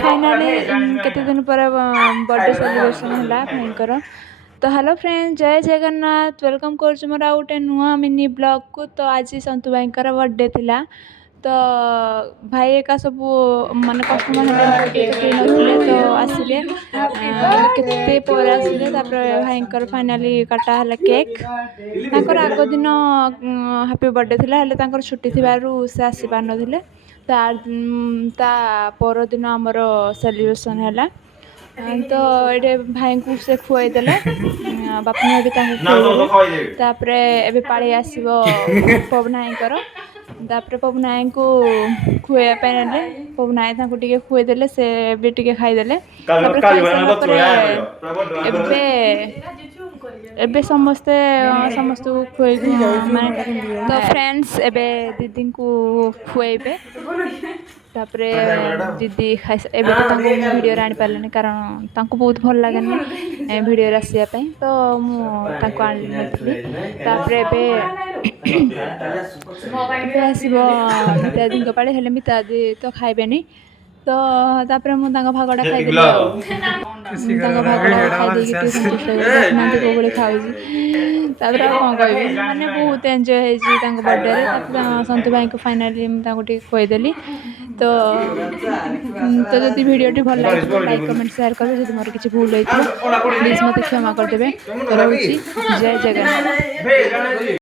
Finally केते दिन पर बर्थडे सेलिब्रेशन है भाईंकर। तो हेलो फ्रेंड, जय जगन्नाथ, वेलकम कर मोर आ गोटे नुआ मिनी ब्लॉग को। तो आज संतु भाईंकर बर्थडे थिला। तो भाई एका सब माने कस्टमर हेल्ले तो केही नथिले, तो आसिले केते पर आसिले। तापर भाईंकर फाइनाली काटा हला केक। तांकर आगो दिन हैप्पी बर्थडे थिला, हेले तांकर छुट्टी थिबारु से आसी पार नथिले। ता पर दिन आमर सेलिब्रेशन है। तो ये भाई को से खुआई देले, बापा भी खुआई तापर एबे पाली आसीबो पवन भाईंकर। तापर पवन भाई को खुआइबा ने पवन भाई तांको टिके खुआई देले, से भी टिके खाई देले। तापर खाई सारा परे एबे एबे समस्ते समस्त को खुआई माने। तो फ्रेंड्स एबे दीदी को खुआइबे। तापर दीदी खाई एबे तो तांको वीडियो आनी पारलेनी, कारण तांको बहुत भल लागेनी वीडियो आसिया पई। तो मु तांको आनी नथिली। तापर एबे एबे आसीबो मिता दीदी को पाले, हेले मिता दी तो खाइबेनी। तो तापर मु तांको भागडा खाई देली। तांको भागडा खाई देकी टी संतुष्ट देखनांती को बळे खाउजी। तापर कोन कहबे, माने बहुत एन्जॉय हेजी तांको बर्थडे रे। तापर संतु भाई को फाइनली तांको टी खोई देली। तो जदि वीडियो टी भल लागे लाइक कमेंट शेयर करबे। जदि मोर किछि भूल होइतो प्लीज मते क्षमा कर देबे। तो रहउची जय जगन्नाथ।